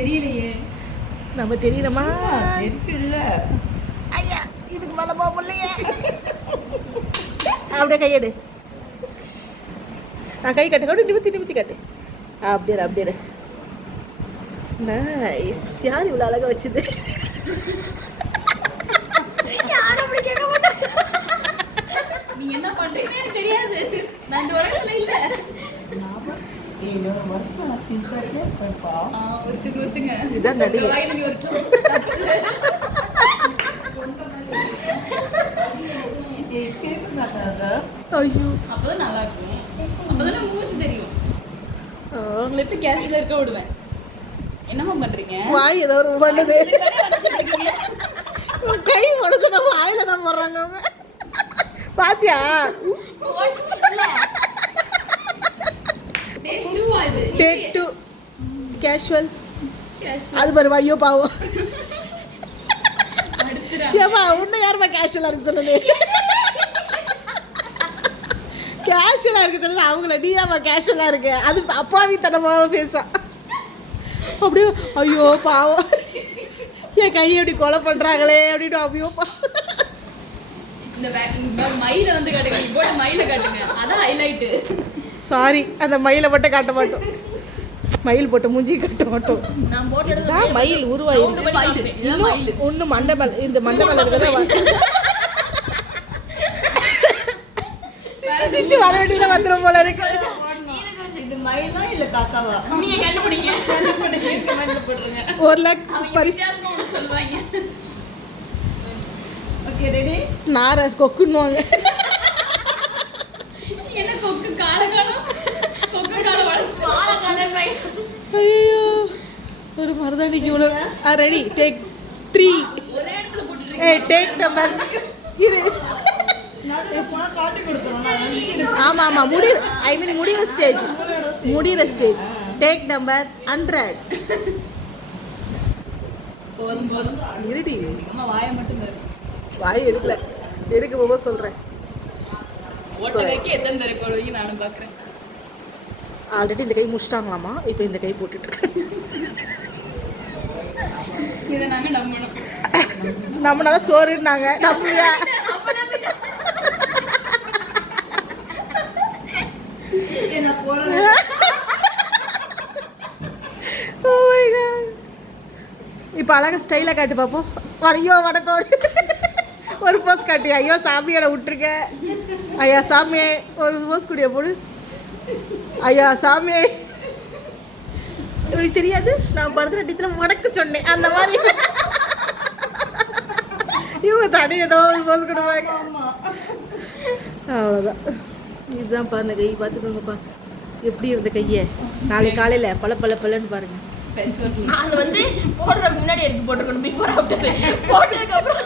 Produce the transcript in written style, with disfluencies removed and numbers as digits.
தெரியலையே. நம்ம தெரியணுமா? தெரியல. ஐயா இதுக்கு மேலே போக முடியலையே. அப்படியே கையெடு. நான் கை கட்டு கூட நிமித்தி காட்டு. அப்படியே நைஸ். யார் இவ்வளோ அழகாக வச்சுது? யாரும் அப்படி கேட்க மாட்டாங்க. நீங்க என்ன பண்றீங்கன்னு எனக்கு தெரியாது. நான் இந்த உலகத்துல இல்ல. என்னோட ஒர்க் நான் சின்சியரா இருப்பேன்ப்பா. ஒட்டுங்க. இதான் நடி. வாயில ஒரு கேட்க மாட்டாங்க. ஐயோ அப்பதான் நல்லா இருக்கும். அப்பதான் மூச்சு தெரியும். உங்களை எப்படி கேஷுவலா இருக்க விடுவேன். என்னமா பண்றீங்க? வாய் ஏதோ ஒரு பண்ணுது. இருக்கீங்க. கை உடச்சுனா வாயில தான் போடுறாங்க. பாத்தியா? Take 2 casual. அது பாரு ஐயோ பாவம். ஏமா உன்னை யாருமா கேஷுவலா இருக்கு சொன்னது? கேஷுவலா இருக்கு சொன்னது அவங்கள. நீ ஏமா கேஷுவலா இருக்கு? அது அப்பாவி தனமாக பேசா. அப்படியே ஐயோ பாவம் என் கையை எப்படி கொலை பண்றாங்களே அப்படின்னு ஐயோ இந்த மயில வந்து காட்டுங்க. நீ போட மயில காட்டுங்க. அதான் ஹைலைட். சாரி அந்த மயிலை மட்டும் காட்ட மாட்டோம். மயில் போட்ட மூஞ்சி காட்ட மாட்டோம். நான் போட்டது மயில் உருவாயி ஒண்ணு மண்டபல். இந்த மண்டபல் சிரிச்சு வர வேண்டியத வந்துடும் போல இருக்கு. இது மயிலா இல்ல காக்காவா? நீங்க கண்டுபிடிங்க. கமெண்ட்ல போடுங்க. 1 லட்ச பரிசு சொல்லுவாங்க. Okay ready? நார கொக்குன்னுவாங்க. என்ன கொக்கு காலகாலம் கொக்கு கால வளச்சு காலகாலம் மை. ஐயோ ஒரு மருதாணிக்கு இவ்வளவு. Ready take 3. ஒரே இடத்துல போட்டுறீங்க. ஏய் டேக் நம்பர் இரு. நடுவுல போனா காட்டி கொடுத்துறோம். ஆமா ஐ மீன் முடிகிற ஸ்டேஜ். Take number 100. போதும் இருடி. அம்மா வாயை மட்டும் பாரு. வாய் எடுக்க போக சொல்றேன். ஒட்டகைக்கு எத்தனை தடவை போடுவீங்க நானும் பார்க்குறேன். ஆல்ரெடி இந்த கை முடிச்சிட்டாங்களாமா. இப்போ இந்த கை போட்டுட்டு இருக்கேன். இதை நாங்கள் நம்பணும். நம்மளால சோறுன்னாங்க. நம்பியா? என்ன போல இப்போ அழகா ஸ்டைலாக காட்டு பார்ப்போம். ஐயோ வணக்கம். ஒரு போஸ் காட்டி. ஐயோ சாமியோட விட்டுருக்க. ஐயா சாமியே ஒரு போஸ் கூடிய போடு. ஐயா சாமியே எனக்கு தெரியாது. நான் பரதநாட்டியத்தில் வணக்க சொன்னேன் அந்த மாதிரி. இவங்க தனி ஏதோ ஒரு போஸ் கொடுப்பாங்க. அவ்வளோதான். இதுதான் பாருங்க கை பார்த்துக்கோங்கப்பா. எப்படி இருந்த கையை நாளைக்கு காலையில் பல்லன்னு பாருங்க. அது வந்து போடுறதுக்கு முன்னாடி எடுத்து போட்டுருக்கணும். பிஃபோர் ஆஃப்டர் போட்டதுக்கு அப்புறம்